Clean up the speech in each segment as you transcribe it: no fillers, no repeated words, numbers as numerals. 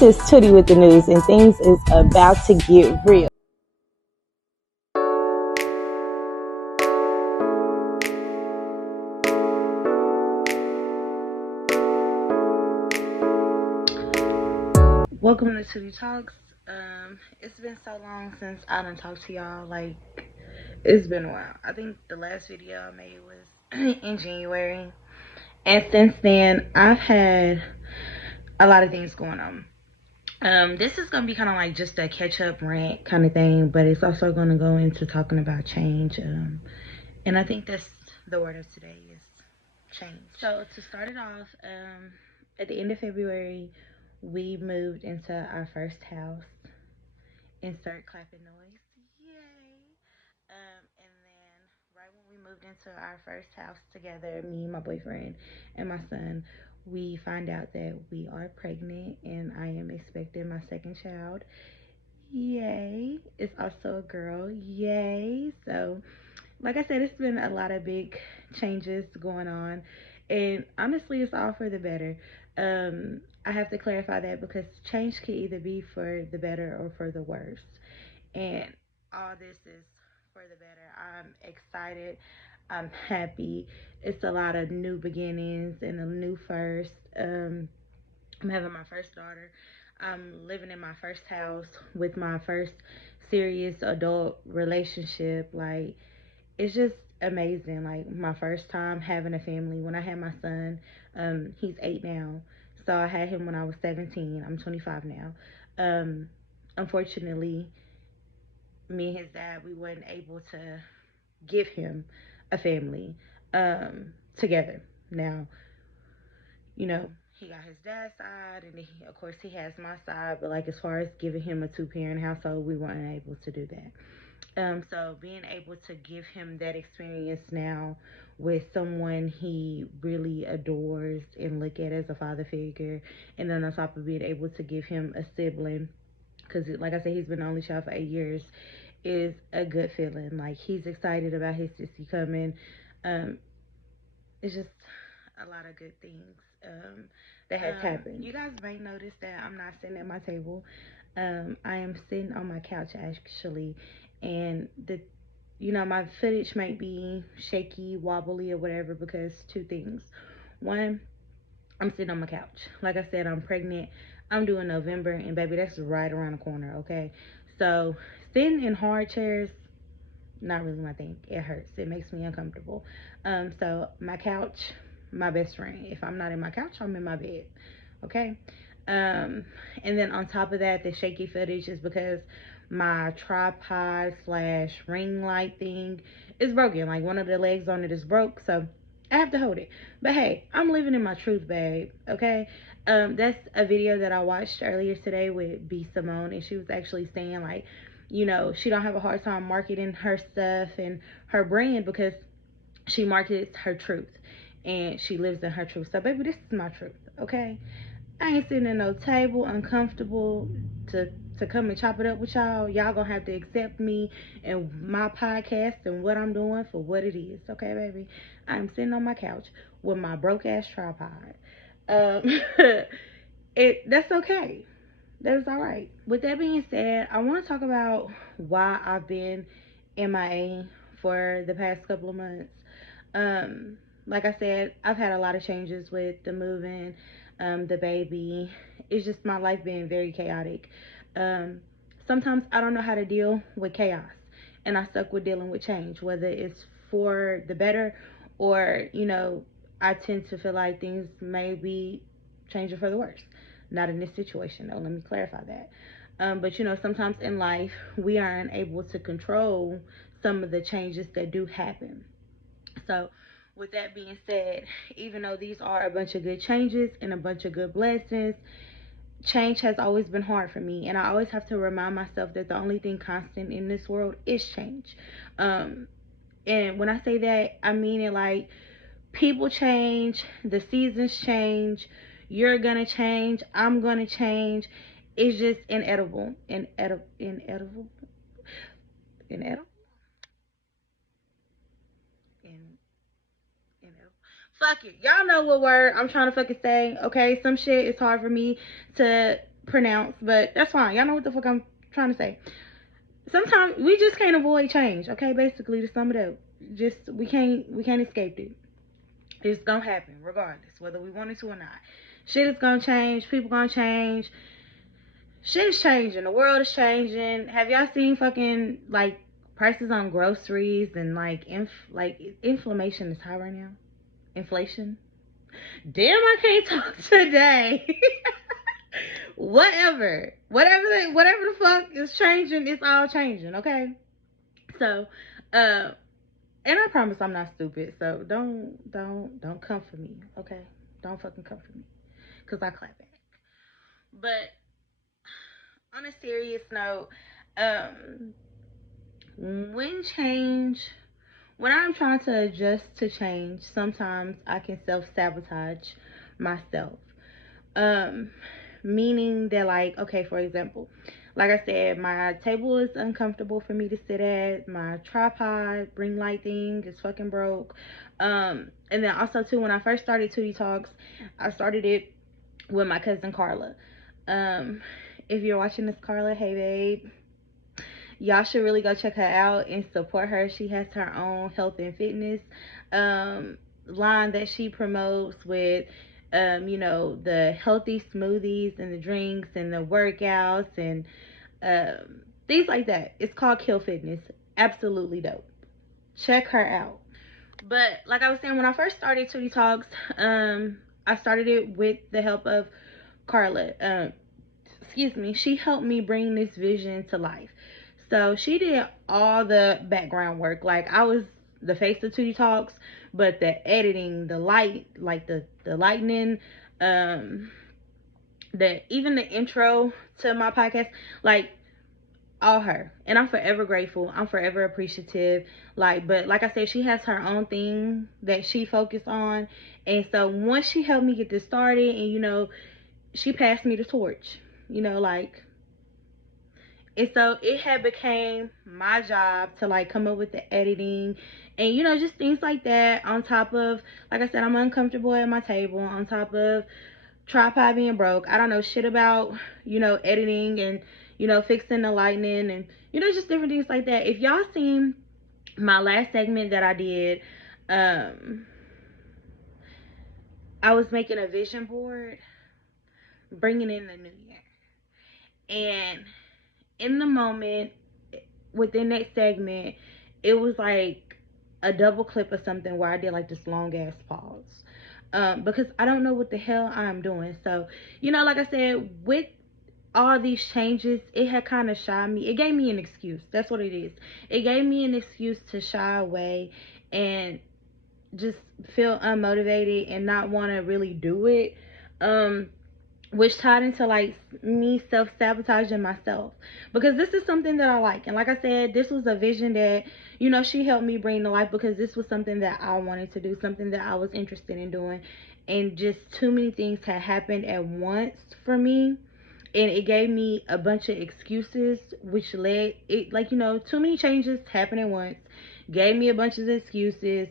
This is Tootie with the news, and things is about to get real. Welcome to TootieTalks. It's been so long since I done talked to y'all. Like, it's been a while. I think the last video I made was in January, and since then I've had a lot of things going on. This is gonna be kind of like just a catch-up rant kind of thing, but it's also gonna go into talking about change. And I think that's the word of today is change. So to start it off, at the end of February, we moved into our first house. Insert clapping noise. Yay! And then right when we moved into our first house together, me, my boyfriend, and my son, we find out that we are pregnant, and I am expecting my second child. Yay! It's also a girl. Yay! So, like I said, it's been a lot of big changes going on, and honestly, it's all for the better. I have to clarify that because change can either be for the better or for the worse, and all this is for the better. I'm excited. I'm happy. It's a lot of new beginnings and a new first. I'm having my first daughter. I'm living in my first house with my first serious adult relationship. Like, it's just amazing. Like, my first time having a family. When I had my son, he's 8 now. So I had him when I was 17. I'm 25 now. Unfortunately, me and his dad, we weren't able to give him a family together. Now, you know, he got his dad's side, and of course he has my side. But like, as far as giving him a two-parent household, we weren't able to do that. So being able to give him that experience now with someone he really adores and look at as a father figure, and then on top of being able to give him a sibling, because like I said, he's been the only child for 8 years, is a good feeling. Like, he's excited about his sissy coming. Um, it's just a lot of good things that has happened. You guys may notice that I'm not sitting at my table. I am sitting on my couch actually, and my footage might be shaky, wobbly, or whatever because two things. One, I'm sitting on my couch. Like I said, I'm pregnant. I'm doing November, and baby, that's right around the corner. Okay, so sitting in hard chairs, not really my thing. It hurts. It makes me uncomfortable. So my couch, my best friend. If I'm not in my couch, I'm in my bed. Okay. And then on top of that, the shaky footage is because my tripod slash ring light thing is broken. Like, one of the legs on it is broke, so I have to hold it. But hey, I'm living in my truth, babe. Okay. That's a video that I watched earlier today with B Simone, and she was actually saying, like, she don't have a hard time marketing her stuff and her brand because she markets her truth and she lives in her truth. So baby, this is my truth. Okay, I ain't sitting at no table uncomfortable to come and chop it up with y'all. Y'all gonna have to accept me and my podcast and what I'm doing for what it is. Okay, baby, I'm sitting on my couch with my broke ass tripod. um that's okay. That is all right. With that being said, I want to talk about why I've been MIA for the past couple of months. Like I said, I've had a lot of changes with the moving, the baby. It's just my life being very chaotic. Um, Sometimes I don't know how to deal with chaos, and I suck with dealing with change, whether it's for the better or, I tend to feel like things may be changing for the worse. Not in this situation, though. Let me clarify that. But sometimes in life, we aren't able to control some of the changes that do happen. So, with that being said, even though these are a bunch of good changes and a bunch of good blessings, change has always been hard for me. And I always have to remind myself that the only thing constant in this world is change. Um, and when I say that, I mean it like people change, the seasons change, you're gonna change, I'm gonna change. It's just inedible. Inedible? In, inedible. Fuck it. Y'all know what word I'm trying to fucking say, okay? Some shit is hard for me to pronounce, but that's fine. Y'all know what the fuck I'm trying to say. Sometimes we just can't avoid change, okay? Basically, to sum it up, just we can't escape it. It's gonna happen regardless, whether we want it to or not. Shit is gonna change. People gonna change. Shit is changing. The world is changing. Have y'all seen fucking like prices on groceries and like inflammation is high right now? Inflation. Damn, I can't talk today. Whatever the fuck is changing, it's all changing. Okay. So, uh, and I promise I'm not stupid. So don't come for me. Okay. Don't fucking come for me, cause I clap back. But on a serious note, um, when change, when I'm trying to adjust to change, sometimes I can self sabotage myself. Um, Meaning that, like, okay, for example, like I said, my table is uncomfortable for me to sit at. My tripod ring light thing is fucking broke. And then also too, when I first started Tootie Talks, I started it with my cousin Carla. Um, if you're watching this, Carla, hey babe, y'all should really go check her out and support her. She has her own health and fitness line that she promotes with the healthy smoothies and the drinks and the workouts and things like that. It's called Kill Fitness. Absolutely dope. Check her out. But like I was saying, when I first started Tootie Talks, I started it with the help of Carla. Excuse me. She helped me bring this vision to life. So she did all the background work. Like, I was the face of Tootie Talks, but the editing, the light, like the lightning, um, the even the intro to my podcast, like, all her. And I'm forever grateful. I'm forever appreciative. Like, but like I said, she has her own thing that she focused on. And so once she helped me get this started, and she passed me the torch. Like, and so it had became my job to like come up with the editing and just things like that, on top of, like I said, I'm uncomfortable at my table, on top of tripod being broke. I don't know shit about editing and fixing the lightning and just different things like that. If y'all seen my last segment that I did, um I was making a vision board, bringing in the new year. And in the moment, within that segment, it was like a double clip of something where I did like this long ass pause. Because I don't know what the hell I'm doing. So, like I said, with all these changes, it had kind of shy me. It gave me an excuse. That's what it is. It gave me an excuse to shy away and just feel unmotivated and not want to really do it. Which tied into like me self-sabotaging myself, because this is something that I like. And like I said, this was a vision that she helped me bring to life, because this was something that I wanted to do, something that I was interested in doing, and just too many things had happened at once for me, and it gave me a bunch of excuses, which led it, like, too many changes happened at once, gave me a bunch of excuses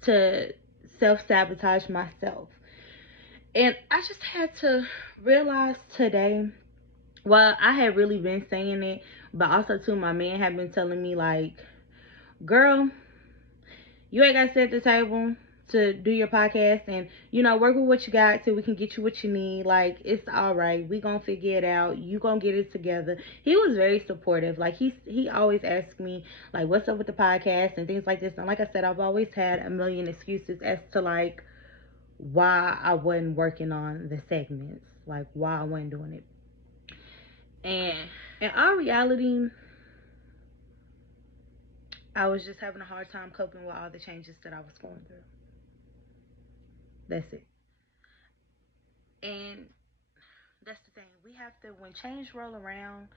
to self-sabotage myself. And I just had to realize today, well, I had really been saying it, but also too, my man had been telling me, like, girl, you ain't got to sit at the table to do your podcast, and work with what you got till we can get you what you need. Like, it's all right, we gonna figure it out, you gonna get it together. He was very supportive. Like, he always asked me, like, what's up with the podcast and things like this. And like I said, I've always had a million excuses as to like why I wasn't working on the segments, like why I wasn't doing it. And in all reality, I was just having a hard time coping with all the changes that I was going through. That's it. And that's the thing. We have to, when change roll around,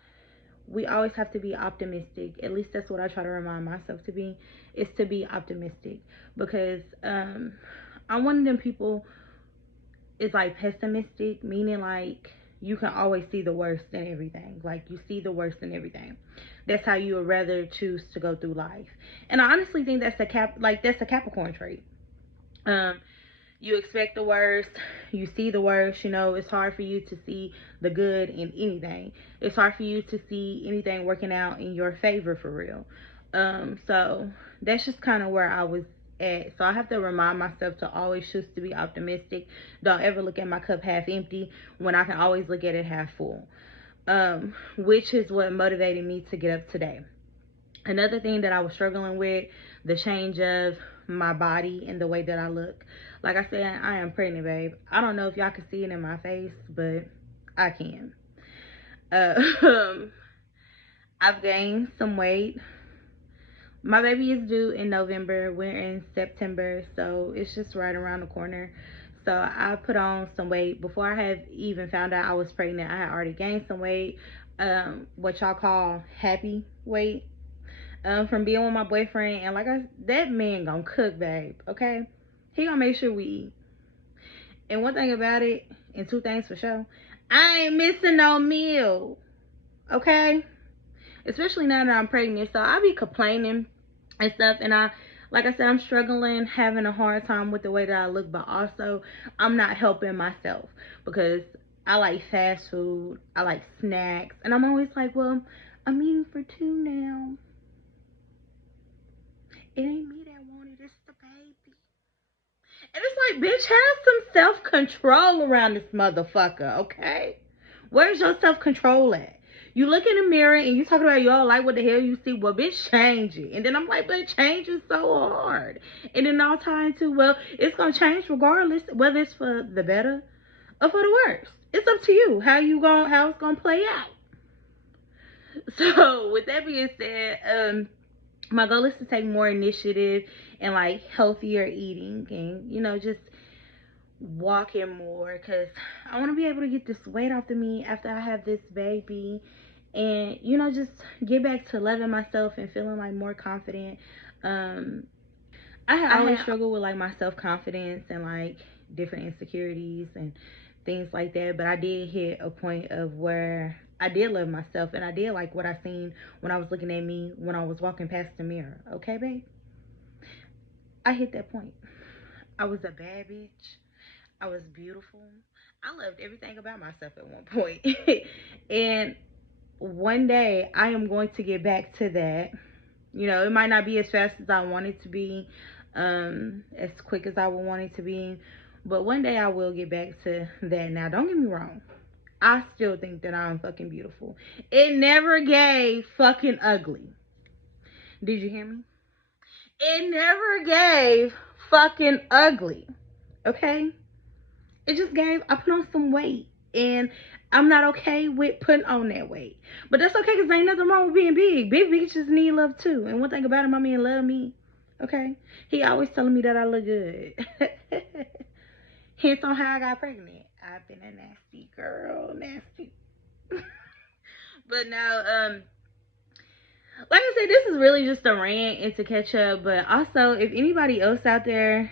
we always have to be optimistic. At least that's what I try to remind myself to be, is to be optimistic. Because I'm one of them people is like pessimistic, meaning like you can always see the worst in everything. Like, you see the worst in everything. That's how you would rather choose to go through life. And I honestly think that's a Capricorn trait. Um, You expect the worst, you see the worst. It's hard for you to see the good in anything. It's hard for you to see anything working out in your favor for real. So that's just kind of where I was at. So I have to remind myself to always choose to be optimistic. Don't ever look at my cup half empty when I can always look at it half full. Which is what motivated me to get up today. Another thing that I was struggling with, the change of my body and the way that I look. Like I said, I am pregnant, babe. I don't know if y'all can see it in my face, but I can. Uh, I've gained some weight. My baby is due in November. We're in September, so it's just right around the corner. So I put on some weight. Before I had even found out I was pregnant, I had already gained some weight. What y'all call happy weight. From being with my boyfriend, and that man gonna cook, babe. Okay, he gonna make sure we eat. And one thing about it, and two things for sure, I ain't missing no meal. Okay, especially now that I'm pregnant, so I be complaining and stuff, and like I said, I'm struggling, having a hard time with the way that I look, but also I'm not helping myself because I like fast food, I like snacks, and I'm always like, well, I'm eating for two now. It ain't me that wanted it, it's the baby. And it's like, bitch, have some self-control around this motherfucker, okay? Where's your self-control at? You look in the mirror and you talking about you don't like what the hell you see. Well, bitch, change it. And then I'm like, but change is so hard. And then I'll tie into, well, it's going to change regardless, whether it's for the better or for the worse. It's up to you how it's going to play out. So, with that being said, my goal is to take more initiative and like healthier eating and just walking more, because I want to be able to get this weight off of me after I have this baby, and just get back to loving myself and feeling like more confident. I always struggle with like my self-confidence and like different insecurities and things like that, but I did hit a point of where I did love myself and I did like what I seen when I was looking at me when I was walking past the mirror. Okay, babe? I hit that point. I was a bad bitch. I was beautiful. I loved everything about myself at one point. And one day I am going to get back to that. It might not be as fast as I want it to be, as quick as I would want it to be, but one day I will get back to that. Now, don't get me wrong. I still think that I'm fucking beautiful. It never gave fucking ugly. Did you hear me? It never gave fucking ugly. Okay? It just gave, I put on some weight. And I'm not okay with putting on that weight. But that's okay, because ain't nothing wrong with being big. Big bitches need love too. And one thing about it, my man love me. Okay? He always telling me that I look good. Hence on how I got pregnant. I've been a nasty girl. Nasty. But now, like I said, this is really just a rant and to catch up. But also, if anybody else out there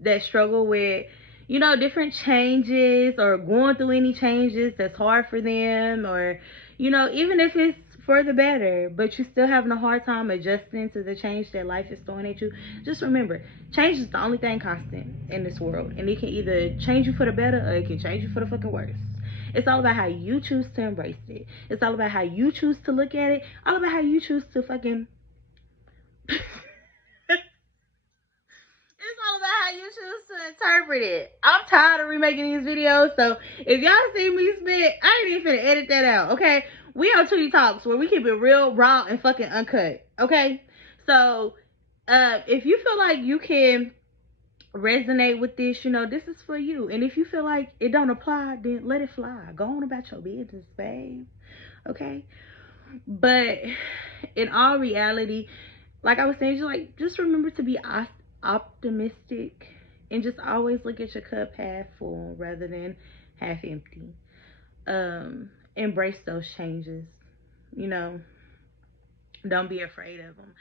that struggle with different changes or going through any changes that's hard for them, or even if it's for the better but you still having a hard time adjusting to the change that life is throwing at you, just remember, change is the only thing constant in this world, and it can either change you for the better or it can change you for the fucking worse. It's all about how you choose to embrace it. It's all about how you choose to look at it. All about how you choose to fucking it's all about how you choose to interpret it. I'm tired of remaking these videos, so if y'all see me spit, I ain't even finna edit that out, okay? We on TootieTalks where we keep it real, raw, and fucking uncut, okay? So, if you feel like you can resonate with this, this is for you. And if you feel like it don't apply, then let it fly. Go on about your business, babe, okay? But in all reality, like I was saying, just remember to be optimistic and just always look at your cup half full rather than half empty. Embrace those changes. Don't be afraid of them.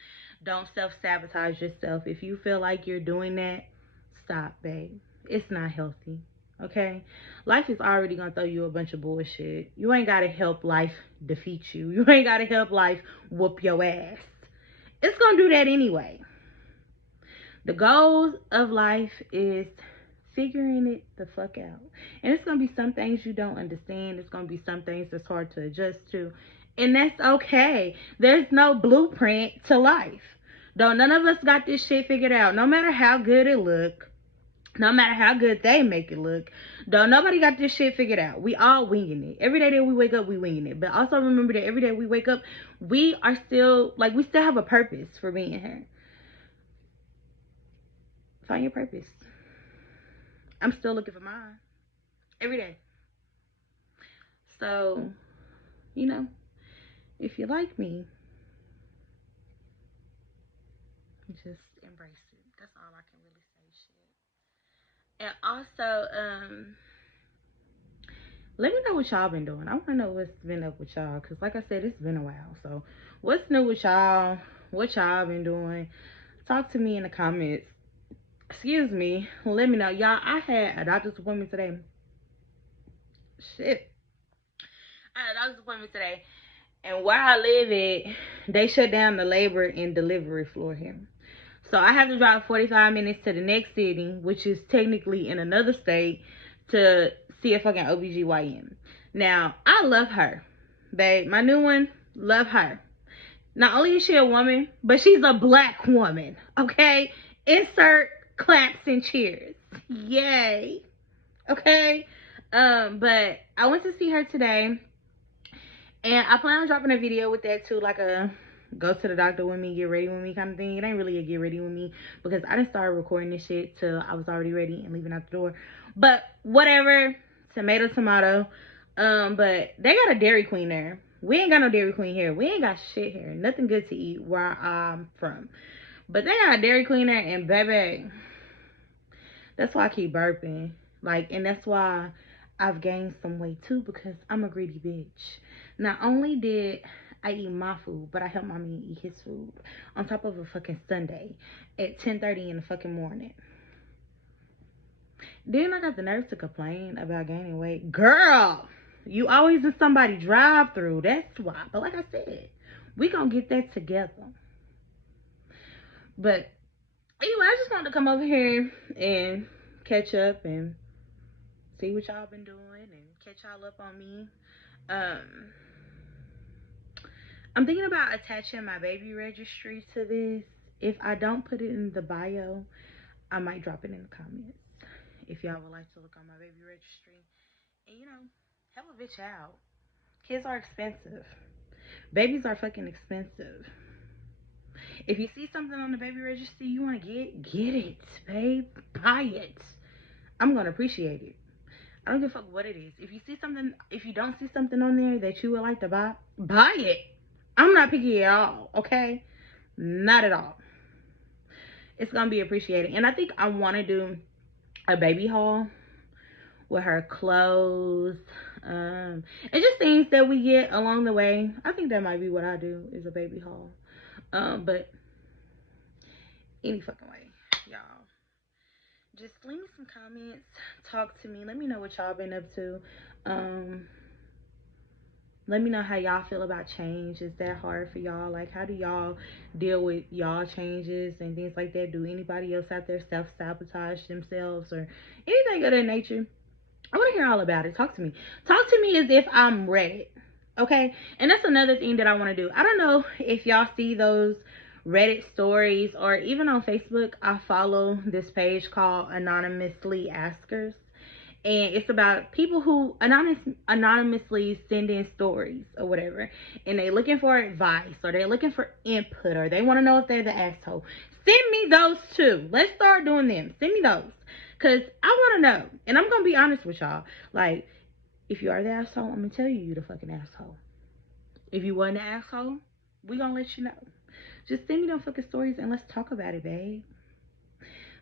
Don't self-sabotage yourself. If you feel like you're doing that, stop, babe. It's not healthy. Okay? Life is already gonna throw you a bunch of bullshit. You ain't gotta help life defeat you. You ain't gotta help life whoop your ass. It's gonna do that anyway. The goals of life is figuring it the fuck out. And it's gonna be some things you don't understand. It's gonna be some things that's hard to adjust to. And that's okay. There's no blueprint to life. Though none of us got this shit figured out. No matter how good it look, no matter how good they make it look, though nobody got this shit figured out. We all winging it. Every day that we wake up, we winging it. But also remember that every day we wake up, we are still, like, we still have a purpose for being here. Find your purpose. I'm still looking for mine every day. So, you know, if you like me, just embrace it. That's all I can really say. Shit. And also, let me know what y'all been doing. I want to know what's been up with y'all, because like I said, it's been a while. So what's new with y'all? What y'all been doing? Talk to me in the comments. Excuse me. Let me know. Y'all, I had a doctor's appointment today. Shit. I had a doctor's appointment today. And where I live at, they shut down the labor and delivery floor here. So I have to drive 45 minutes to the next city, which is technically in another state, to see a fucking OBGYN. Now, I love her. Babe, my new one, love her. Not only is she a woman, but she's a black woman. Okay? Insert claps and cheers. Yay. Okay? But I went to see her today. And I plan on dropping a video with that too, like a go to the doctor with me, get ready with me kind of thing. It ain't really a get ready with me because I didn't start recording this shit till I was already ready and leaving out the door. But whatever, tomato, tomato. But they got a Dairy Queen there. We ain't got no Dairy Queen here. We ain't got shit here. Nothing good to eat where I'm from. But they got a Dairy Queen there, and baby, that's why I keep burping. Like, and that's why I've gained some weight too, because I'm a greedy bitch. Not only did I eat my food, but I helped my man eat his food on top of a fucking Sunday at 10:30 in the fucking morning. Then I got the nerve to complain about gaining weight. Girl, you always in somebody drive through. That's why. But like I said, we gonna get that together. But anyway, I just wanted to come over here and catch up and see what y'all been doing and catch y'all up on me. I'm thinking about attaching my baby registry to this. If I don't put it in the bio, I might drop it in the comments. If y'all would like to look on my baby registry and, you know, help a bitch out. Kids are expensive. Babies are fucking expensive. If you see something on the baby registry you want to get it, babe. Buy it. I'm going to appreciate it. I don't give a fuck what it is. If you see something, if you don't see something on there that you would like to buy it. I'm not picky at all, okay? Not at all. It's gonna be appreciated. And I think I want to do a baby haul with her clothes, and just things that we get along the way. I think that might be what I do, is a baby haul. But any fucking way, y'all. Just leave me some comments. Talk to me. Let me know what y'all been up to. Let me know how y'all feel about change. Is that hard for y'all? Like, how do y'all deal with y'all changes and things like that? Do anybody else out there self-sabotage themselves or anything of that nature? I want to hear all about it. Talk to me. Talk to me as if I'm Reddit. Okay? And that's another thing that I want to do. I don't know if y'all see those Reddit stories or even on Facebook. I follow this page called Anonymously Askers. And it's about people who anonymously send in stories or whatever, and they looking for advice or they're looking for input or they want to know if they're the asshole. Send me those too. Let's start doing them. Send me those, because I want to know. And I'm gonna be honest with y'all. Like, if you are the asshole, I'm gonna tell you you're the fucking asshole. If you wasn't the asshole, we gonna let you know. Just send me those fucking stories and let's talk about it, babe.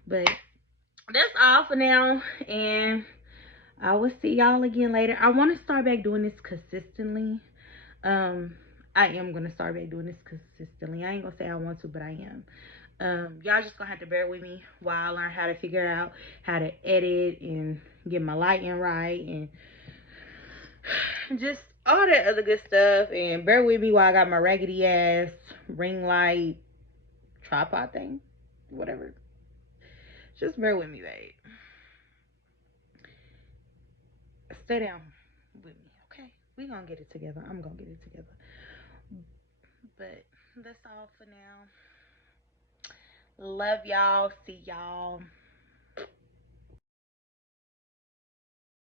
But that's all for now, and I will see y'all again later. I want to start back doing this consistently. I am going to start back doing this consistently. I ain't going to say I want to, but I am. Y'all just going to have to bear with me while I learn how to figure out how to edit and get my lighting right and just all that other good stuff. And bear with me while I got my raggedy ass ring light tripod thing. Whatever. Just bear with me, babe. Stay down with me, okay? We gonna get it together. I'm gonna get it together. But that's all for now. Love y'all. See y'all.